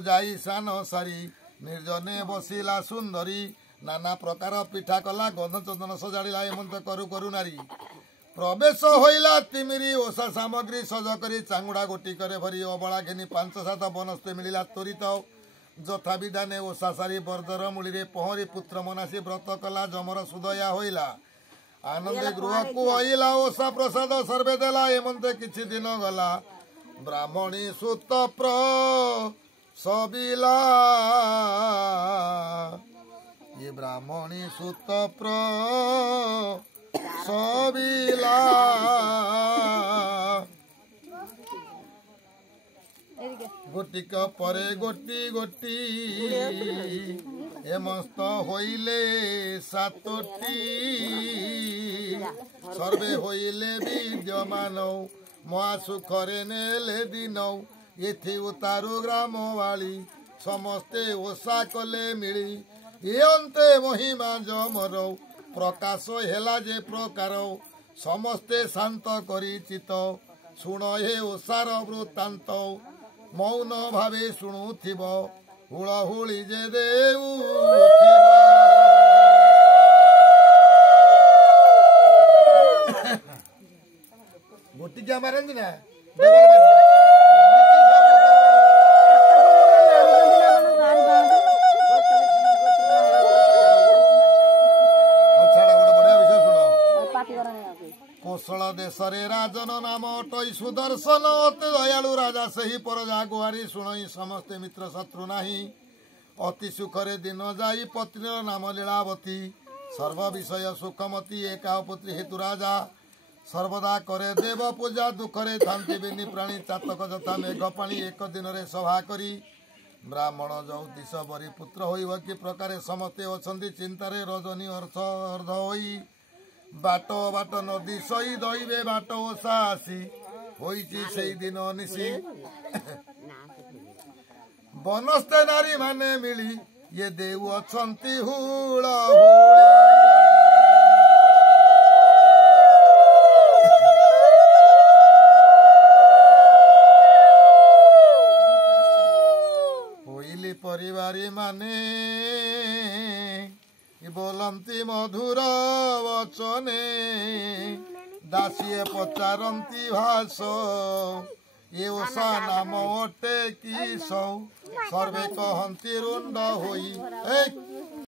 जाई सान सारी निर्जने बसिला सुंदरी नाना प्रकार पिठा कला गंध चंदन सजाड़ा एमंत करू करू नारी प्रवेश होइला तिमिरी ओषा सामग्री सज करी चांगुड़ा गोटी करे भरी अबला घेनी 5-7 बनस्ते मिलिला त्वरित जथा विधाने ओषा सारी बरदर मूली पहरी पुत्र मनासी व्रत कला जमर सुदया होइला आनंदे गृह को आइला ओषा प्रसाद सर्वे देला एमंते किछि दिन गला ब्राह्मणी सुत प्रसविला ये ब्राह्मणी सुत प्रसविला गोटिक परे गोटी गोटी हेमस्त होइले सातोटी सर्वे होइले विद्यमान महासुखरे नेले दिन एथि उतारू ग्रामवाली समस्ते ओषा कले मिली ए अंते महिमा जमर प्रकाश हेला जे प्रकार समस्ते शांत करी चित शुण हे ओषार वृत्तांत मौन भावे शुणुथिब हुळहुळी जे देऊ गोटी क्या मारंदी ना कोशल देशरे राजन नाम अटई सुदर्शन अति दयालु राजा सही परजा गुहारी शुणई समस्ते मित्र शत्रु नाही अति सुखरे दिन जाई पत्नी नाम लीलावती सर्व विषय सुखमती एका पुत्री हेतु राजा सर्वदा करे देव पूजा दुखरे थांती बेनी प्राणी चातक जथा मेघ पाणी एक दिन रे सभा करी ब्राह्मण ज्योतिष बरी पुत्र होइब कि प्रकारे समस्ते अछंती चिंतारे रजनी अर्ध होई बाट बाट नदी सही दईबे बाट ओषा आसी होइछि सेई दिन निशी बनस्ते नारी माने मिली ये देव अछंती हुळा होइली परिवारी माने बोलंती मधुर वचने दासीए पचारंती भाष ये ओषा नाम अटे कि सौ सर्वे कहंती रुंड होई